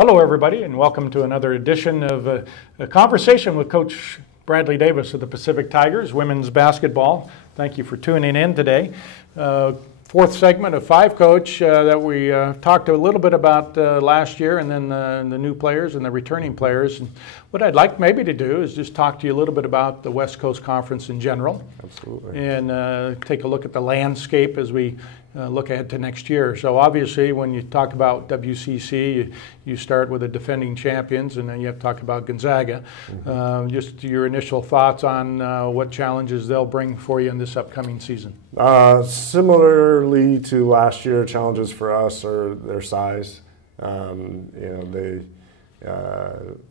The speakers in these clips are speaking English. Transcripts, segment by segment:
Hello, everybody, and welcome to another edition of a conversation with Coach Bradley Davis of the Pacific Tigers women's basketball. Thank you for tuning in today. Fourth segment of Five Coach that we talked a little bit about last year, and then the new players and the returning players. And what I'd like maybe to do is just talk to you a little bit about the West Coast Conference in general. Absolutely. And take a look at the landscape as we look ahead to next year. So obviously when you talk about WCC, you start with the defending champions, and then you have to talk about Gonzaga. Mm-hmm. Just your initial thoughts on what challenges they'll bring for you in this upcoming season. Similarly to last year, challenges for us are their size. I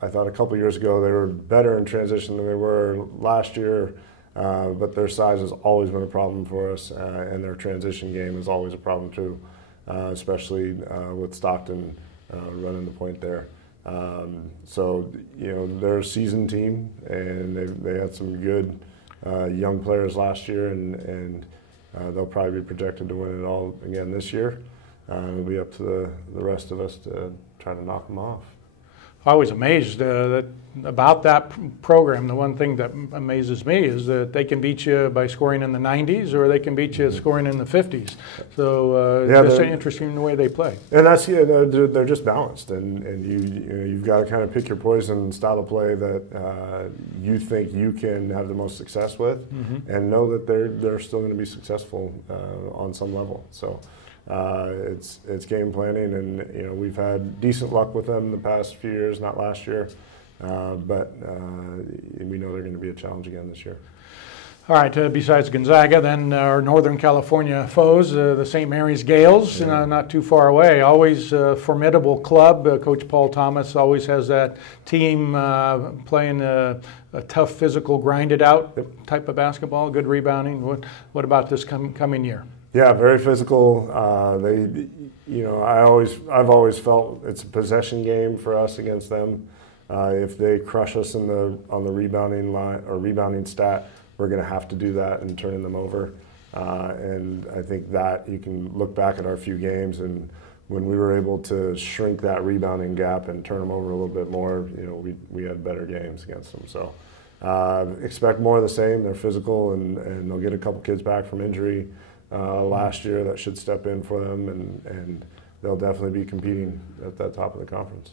thought a couple years ago they were better in transition than they were last year. But their size has always been a problem for us, and their transition game is always a problem too, especially with Stockton running the point there. So they're a seasoned team, and they had some good young players last year, and they'll probably be projected to win it all again this year. It'll be up to the rest of us to try to knock them off. I was amazed about that program. The one thing that amazes me is that they can beat you by scoring in the 90s, or they can beat you scoring in the 50s. So it's interesting the way they play. And that's they're just balanced, and you've got to kind of pick your poison style of play that you think you can have the most success with, and know that they're still going to be successful on some level. So. It's game planning, and we've had decent luck with them the past few years, not last year, but we know they're going to be a challenge again this year. All right, besides Gonzaga, then our Northern California foes, the St. Mary's Gaels, not too far away. Always a formidable club. Coach Paul Thomas always has that team playing a tough, physical, grinded out type of basketball, good rebounding. What about this coming year? Yeah, very physical. I've always felt it's a possession game for us against them. If they crush us on the rebounding line or rebounding stat, we're going to have to do that and turn them over. And I think that you can look back at our few games, and when we were able to shrink that rebounding gap and turn them over a little bit more, we had better games against them. So expect more of the same. They're physical, and they'll get a couple kids back from injury. Last year that should step in for them, and they'll definitely be competing at that top of the conference.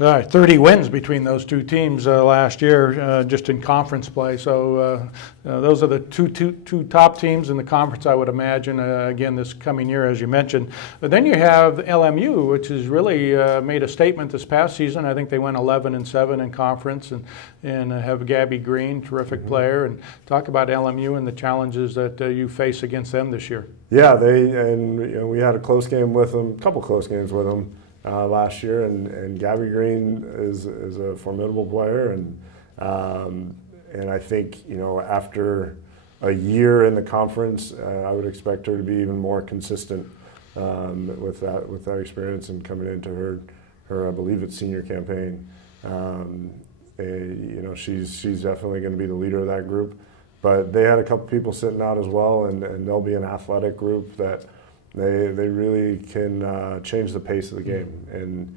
30 wins between those two teams last year, just in conference play. So those are the two top teams in the conference, I would imagine, again, this coming year, as you mentioned. But then you have LMU, which has really made a statement this past season. I think they went 11-7 in conference, and have Gabby Green, terrific player. And talk about LMU and the challenges that you face against them this year. Yeah, we had a close game with them, a couple close games with them. Last year, and Gabby Green is a formidable player, and I think after a year in the conference, I would expect her to be even more consistent with that experience and coming into her I believe it's senior campaign. She's definitely going to be the leader of that group, but they had a couple people sitting out as well, and they'll be an athletic group that. They really can change the pace of the game, and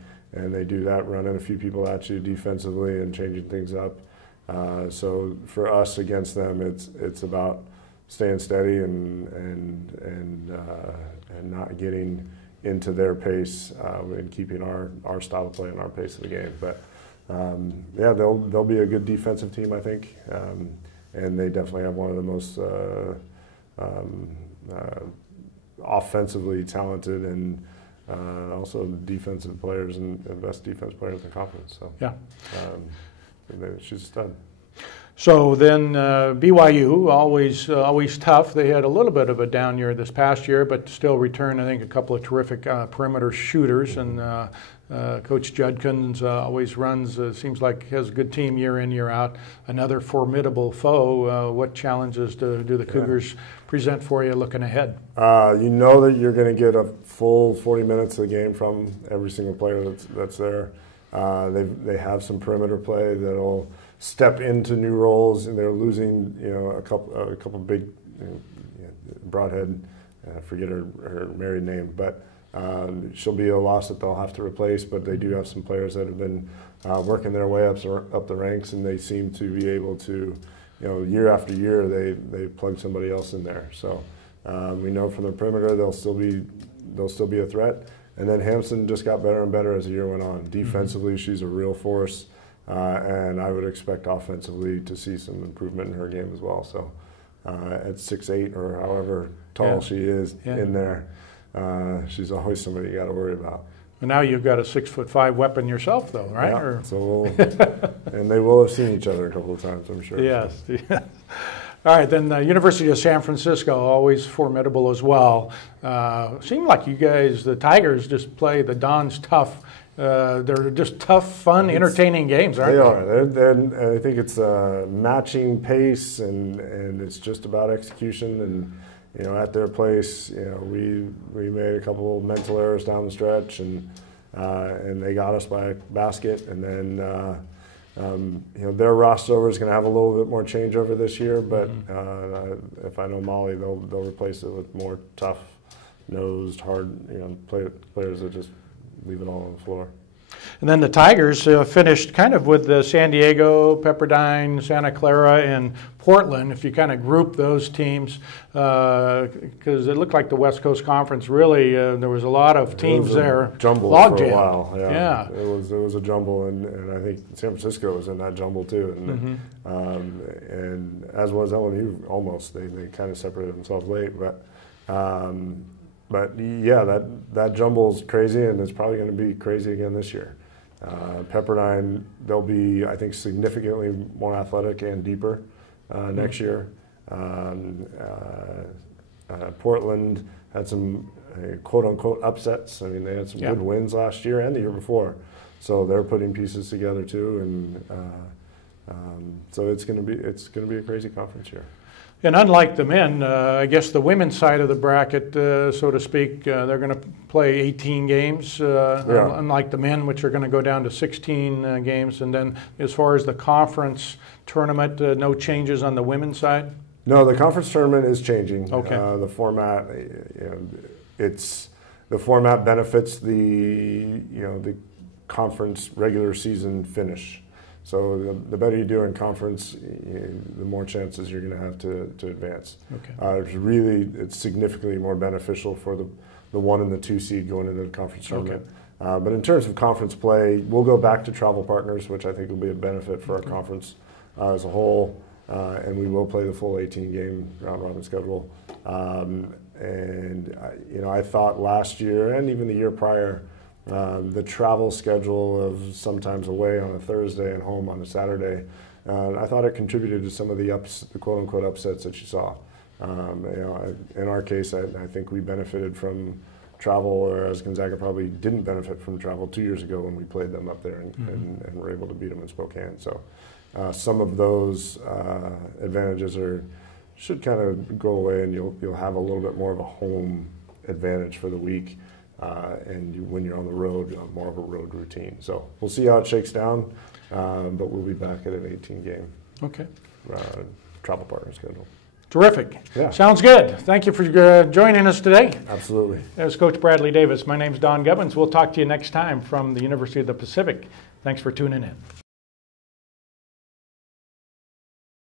they do that, running a few people at you defensively and changing things up. So for us against them, it's about staying steady and not getting into their pace and keeping our style of play and our pace of the game. But they'll be a good defensive team, I think, and they definitely have one of the most offensively talented and also defensive players and the best defense players in the conference. So she's a stud. So then BYU, always tough. They had a little bit of a down year this past year, but still returned, I think, a couple of terrific perimeter shooters. And Coach Judkins always runs, seems like has a good team year in, year out. Another formidable foe. What challenges do the Cougars present for you looking ahead? You know that you're going to get a full 40 minutes of the game from every single player that's there. They have some perimeter play that'll step into new roles, and they're losing a couple big broadhead. I forget her married name, but She'll be a loss that they'll have to replace, but they do have some players that have been working their way up the ranks, and they seem to be able to, year after year, they plug somebody else in there. So we know from the perimeter they'll still be a threat. And then Hampson just got better and better as the year went on. Defensively, she's a real force, and I would expect offensively to see some improvement in her game as well. So at 6'8" or however tall she is in there, she's always somebody you got to worry about. And now you've got a 6'5" weapon yourself, though, right? Yeah. So and they will have seen each other a couple of times, I'm sure. Yes. Yes. All right, then the University of San Francisco, always formidable as well. Seemed like you guys, the Tigers, just play the Dons tough. They're just tough, fun, entertaining games, aren't they? They are. I think it's matching pace, and it's just about execution. And at their place, we made a couple of mental errors down the stretch, and they got us by a basket, and then. Their roster is going to have a little bit more changeover this year, but if I know Molly, they'll replace it with more tough-nosed, hard players that just leave it all on the floor. And then the Tigers finished kind of with San Diego, Pepperdine, Santa Clara, and Portland, if you kind of group those teams, because it looked like the West Coast Conference really, there was a lot of teams there. Jumble for a while. Yeah. It was a jumble, and I think San Francisco was in that jumble too. And, and as was LMU almost. They kind of separated themselves late. But yeah, that jumble's crazy, and it's probably going to be crazy again this year. Pepperdine, they'll be, I think, significantly more athletic and deeper next year. Portland had some quote-unquote upsets. I mean, they had some good wins last year and the year before. So they're putting pieces together too, and so it's going to be a crazy conference here. And unlike the men, I guess the women's side of the bracket, so to speak, they're going to play 18 games, unlike the men, which are going to go down to 16 games. And then as far as the conference tournament, no changes on the women's side? No, the conference tournament is changing. Okay. The format, the format benefits the conference regular season finish. So the better you do in conference, the more chances you're going to have to advance. Okay. It's significantly more beneficial for the 1 and the 2 seed going into the conference tournament. Okay. But in terms of conference play, we'll go back to travel partners, which I think will be a benefit for our conference as a whole. And we will play the full 18-game round-robin schedule. I thought last year and even the year prior, the travel schedule of sometimes away on a Thursday and home on a Saturday, I thought it contributed to some of the quote-unquote upsets that you saw. In our case, I think we benefited from travel, whereas Gonzaga probably didn't benefit from travel 2 years ago when we played them up there and were able to beat them in Spokane. So some of those advantages should kind of go away, and you'll have a little bit more of a home advantage for the week. When you're on the road, more of a road routine. So we'll see how it shakes down, but we'll be back at an 18-game travel partner schedule. Terrific. Yeah. Sounds good. Thank you for joining us today. Absolutely. As Coach Bradley Davis, my name's Don Gubbins. We'll talk to you next time from the University of the Pacific. Thanks for tuning in.